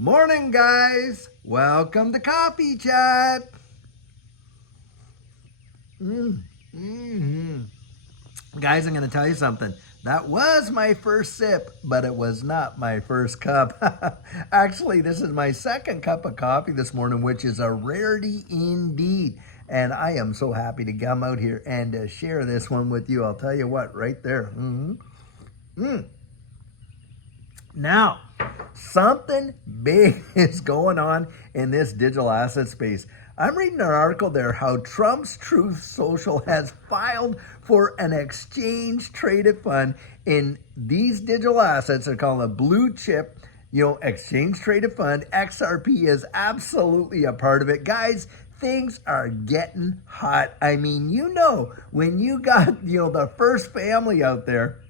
Morning, guys. Welcome to Coffee Chat. Guys, I'm going to tell you something. That was my first sip, but it was not my first cup. Actually, this is my second cup of coffee this morning, which is a rarity indeed. And I am so happy to come out here and share this one with you. I'll tell you what, right there. Now, something big is going on in this digital asset space. I'm reading an article there how Trump's Truth Social has filed for an exchange traded fund in these digital assets. They're called a blue chip, exchange traded fund. XRP is absolutely a part of it. Guys, things are getting hot. I mean, when you got, the first family out there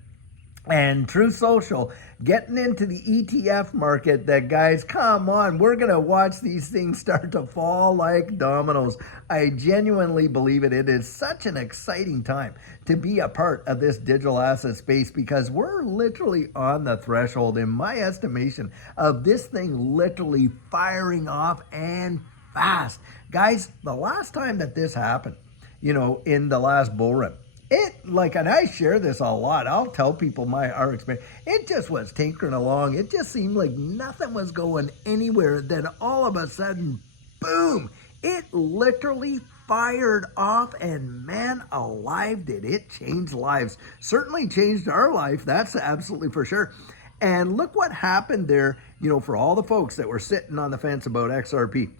and Truth Social getting into the ETF market, that guys, come on, we're going to watch these things start to fall like dominoes. I genuinely believe it. It is such an exciting time to be a part of this digital asset space because we're literally on the threshold, in my estimation, of this thing literally firing off and fast. Guys, the last time that this happened, in the last bull run, and I share this a lot. I'll tell people our experience. It just was tinkering along. It just seemed like nothing was going anywhere. Then all of a sudden, boom, it literally fired off, and man alive, did it change lives. Certainly changed our life. That's absolutely for sure. And look what happened there, for all the folks that were sitting on the fence about XRP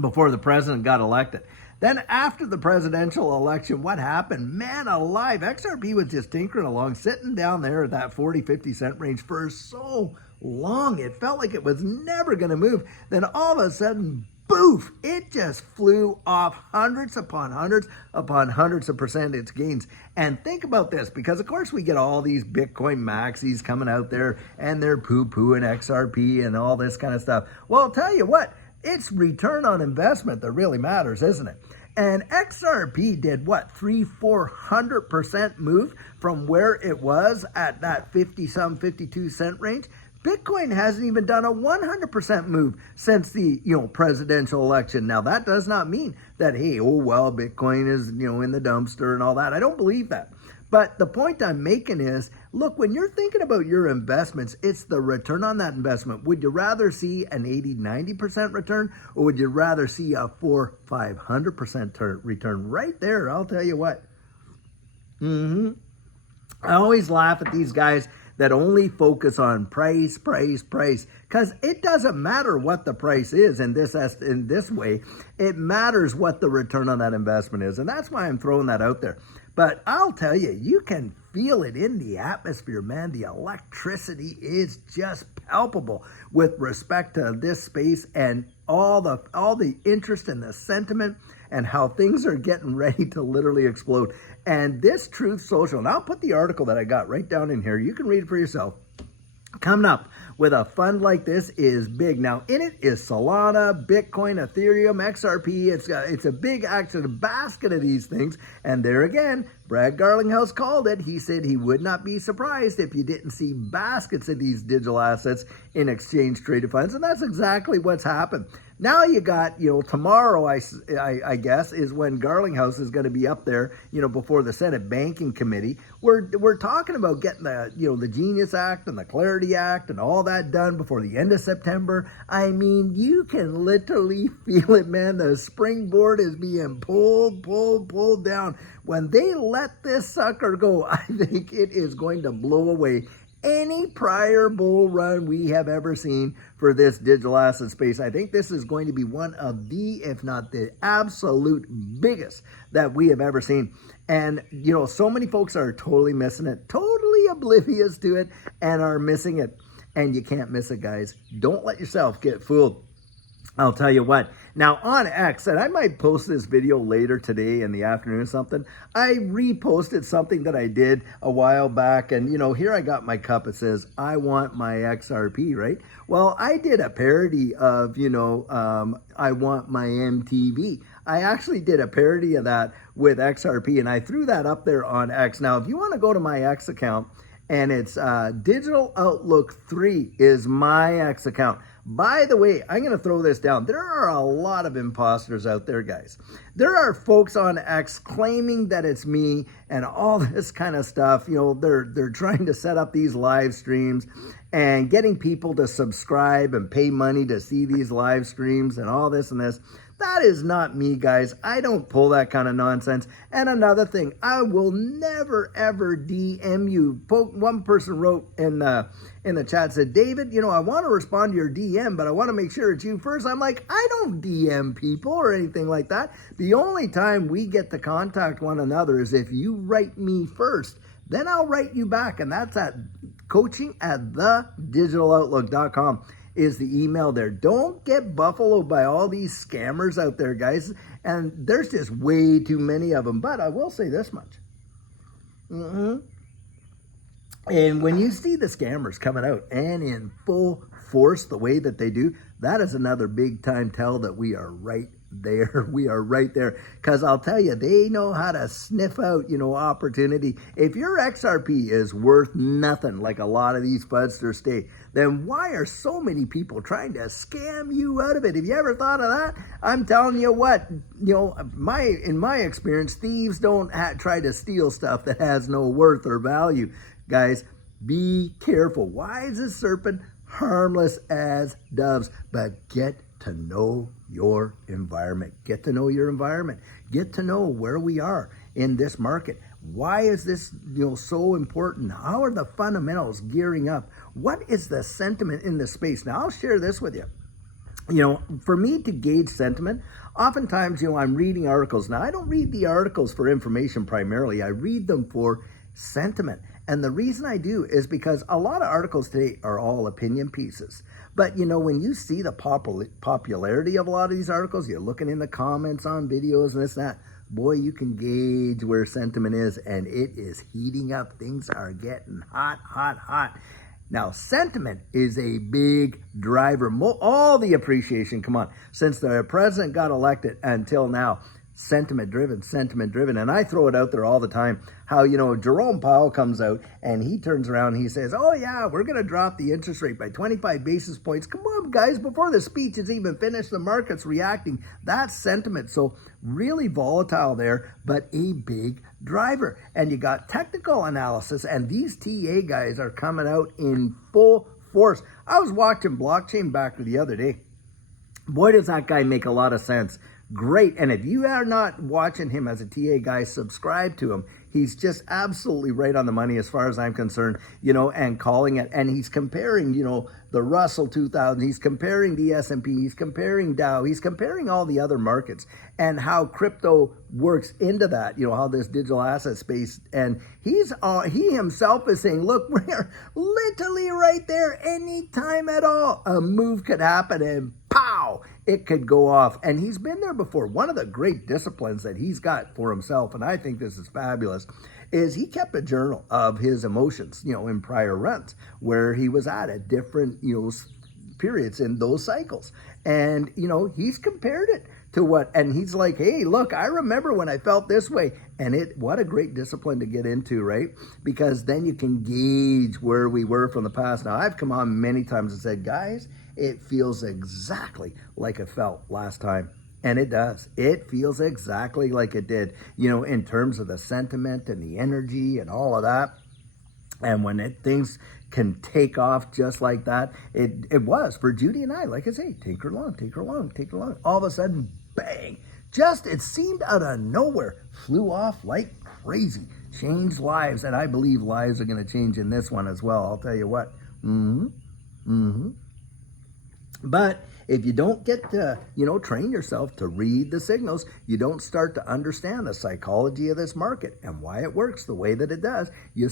before the president got elected. Then after the presidential election, what happened? Man alive, XRP was just tinkering along, sitting down there at that 40, 50 cent range for so long. It felt like it was never going to move. Then all of a sudden, boof, it just flew off hundreds upon hundreds of percentage gains. And think about this, because of course we get all these Bitcoin maxis coming out there and they're poo-pooing XRP and all this kind of stuff. Well, I'll tell you what, it's return on investment that really matters, isn't it? And XRP did what, 400% move from where it was at that 52 cent range. Bitcoin hasn't even done a 100% move since the presidential election. Now that does not mean that, hey, Bitcoin is in the dumpster and all that. I don't believe that. But the point I'm making is, look, when you're thinking about your investments, it's the return on that investment. Would you rather see an 80, 90% return, or would you rather see a 500% return? Right there, I'll tell you what. I always laugh at these guys that only focus on price, because it doesn't matter what the price is in this way. It matters what the return on that investment is, and that's why I'm throwing that out there. But I'll tell you, you can feel it in the atmosphere, man. The electricity is just palpable with respect to this space and all the interest and the sentiment and how things are getting ready to literally explode. And this Truth Social, and I'll put the article that I got right down in here. You can read it for yourself. Coming up with a fund like this is big. Now, in it is Solana, Bitcoin, Ethereum, XRP. It's a big actually basket of these things. And there again, Brad Garlinghouse called it. He said he would not be surprised if you didn't see baskets of these digital assets in exchange traded funds. And that's exactly what's happened. Now you got, tomorrow, I guess, is when Garlinghouse is going to be up there, before the Senate Banking Committee. We're talking about getting the Genius Act and the Clarity Act and all that done before the end of September. I mean, you can literally feel it, man. The springboard is being pulled down. When they let this sucker go, I think it is going to blow away any prior bull run we have ever seen for this digital asset space. I think this is going to be one of the, if not the absolute biggest that we have ever seen. And, so many folks are totally missing it, totally oblivious to it, and are missing it. And you can't miss it, guys. Don't let yourself get fooled. I'll tell you what. Now on X, and I might post this video later today in the afternoon or something, I reposted something that I did a while back, and here I got my cup. It says, I want my XRP, right? Well, I did a parody of, I want my MTV. I actually did a parody of that with XRP, and I threw that up there on X. Now, if you want to go to my X account and it's Digital Outlook 3 is my X account. By the way, I'm going to throw this down. There are a lot of imposters out there, guys. There are folks on X claiming that it's me and all this kind of stuff. You know, they're trying to set up these live streams and getting people to subscribe and pay money to see these live streams and all this and this. That is not me, guys. I don't pull that kind of nonsense. And another thing, I will never, ever DM you. One person wrote in the chat, said, David, you know, I want to respond to your DM, but I want to make sure it's you first. I'm like, I don't DM people or anything like that. The only time we get to contact one another is if you write me first. Then I'll write you back, and that's at coaching@thedigital.outlook.com. is the email there. Don't get buffaloed by all these scammers out there, guys. And there's just way too many of them. But I will say this much. And when you see the scammers coming out and in full force the way that they do, that is another big time tell that we are right there. We are right there. Because I'll tell you, they know how to sniff out, you know, opportunity. If your XRP is worth nothing, like a lot of these fudsters stay, then why are so many people trying to scam you out of it? Have you ever thought of that? I'm telling you what, you know, in my experience, thieves don't try to steal stuff that has no worth or value. Guys, be careful. Wise as serpent, harmless as doves. But get to know your environment. Get to know your environment. Get to know where we are in this market. Why is this, you know, so important? How are the fundamentals gearing up? What is the sentiment in the space? Now, I'll share this with you. You know, for me to gauge sentiment, oftentimes, you know, I'm reading articles. Now, I don't read the articles for information primarily. I read them for sentiment. And the reason I do is because a lot of articles today are all opinion pieces. But, you know, when you see the popularity of a lot of these articles, you're looking in the comments on videos and this and that, boy, you can gauge where sentiment is, and it is heating up. Things are getting hot, hot, hot. Now, sentiment is a big driver. All the appreciation, come on, since the president got elected until now, sentiment driven. And I throw it out there all the time, how, you know, Jerome Powell comes out and he turns around and he says, oh yeah, we're going to drop the interest rate by 25 basis points. Come on, guys, before the speech is even finished, the market's reacting. That's sentiment. So really volatile there, but a big driver. And you got technical analysis, and these TA guys are coming out in full force. I was watching Blockchain Backer the other day. Boy, does that guy make a lot of sense. Great. And if you are not watching him as a TA guy, subscribe to him. He's just absolutely right on the money as far as I'm concerned, you know, and calling it. And he's comparing, you know, the Russell 2000. He's comparing the S&P. He's comparing Dow. He's comparing all the other markets and how crypto works into that, you know, how this digital asset space. And he himself is saying, look, we're literally right there. Anytime at all, a move could happen and pow, it could go off. And he's been there before. One of the great disciplines that he's got for himself, and I think this is fabulous, is he kept a journal of his emotions, you know, in prior runs, where he was at different, you know, periods in those cycles. And, you know, he's compared it to what, and he's like, hey, look, I remember when I felt this way. And what a great discipline to get into, right? Because then you can gauge where we were from the past. Now, I've come on many times and said, guys, it feels exactly like it felt last time. And it does. It feels exactly like it did, you know, in terms of the sentiment and the energy and all of that. And when things can take off just like that, it was for Judy and I, like I say, take her along. All of a sudden, bang, it seemed out of nowhere, flew off like crazy, changed lives. And I believe lives are going to change in this one as well. I'll tell you what. But if you don't get to, you know, train yourself to read the signals, you don't start to understand the psychology of this market and why it works the way that it does. You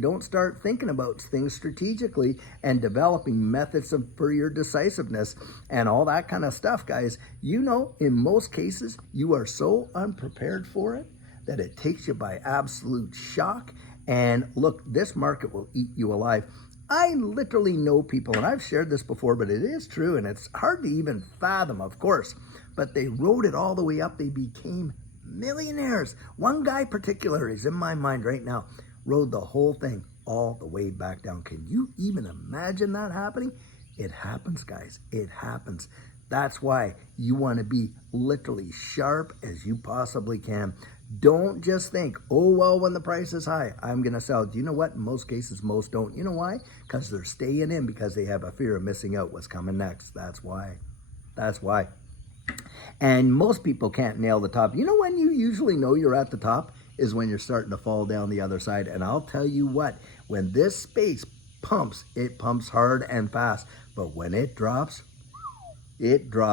don't start thinking about things strategically and developing methods for your decisiveness and all that kind of stuff, guys. You know, in most cases, you are so unprepared for it that it takes you by absolute shock. And look, this market will eat you alive. I literally know people, and I've shared this before, but it is true, and it's hard to even fathom, of course, but they rode it all the way up. They became millionaires. One guy particular is in my mind right now, rode the whole thing all the way back down. Can you even imagine that happening? It happens, guys. It happens. That's why you want to be literally sharp as you possibly can. Don't just think, oh, well, when the price is high, I'm going to sell. Do you know what? In most cases, most don't. You know why? Because they're staying in because they have a fear of missing out what's coming next. That's why. That's why. And most people can't nail the top. You know when you usually know you're at the top is when you're starting to fall down the other side. And I'll tell you what, when this space pumps, it pumps hard and fast. But when it drops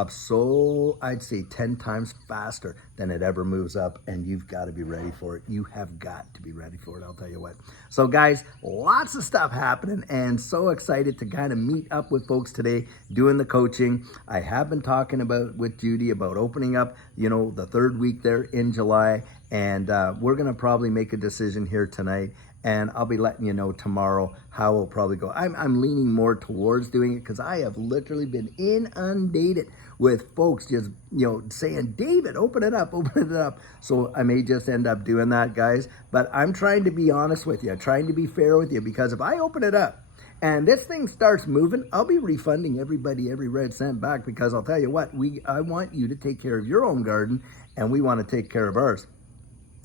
so, I'd say 10 times faster than it ever moves up, and you've got to be ready for it. You have got to be ready for it, I'll tell you what. So guys, lots of stuff happening, and so excited to kind of meet up with folks today doing the coaching. I have been talking with Judy about opening up, you know, the third week there in July, and we're going to probably make a decision here tonight. And I'll be letting you know tomorrow how it'll probably go. I'm leaning more towards doing it because I have literally been inundated with folks just, you know, saying, David, open it up, open it up. So I may just end up doing that, guys. But I'm trying to be honest with you, trying to be fair with you, because if I open it up and this thing starts moving, I'll be refunding everybody every red cent back, because I'll tell you what, I want you to take care of your own garden, and we want to take care of ours.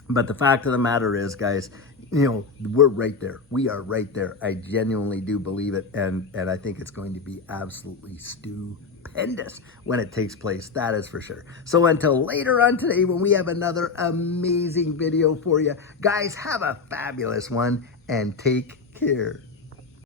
But the fact of the matter is, guys, you know, we're right there. We are right there. I genuinely do believe it. And I think it's going to be absolutely stupendous when it takes place. That is for sure. So until later on today, when we have another amazing video for you, guys, have a fabulous one and take care.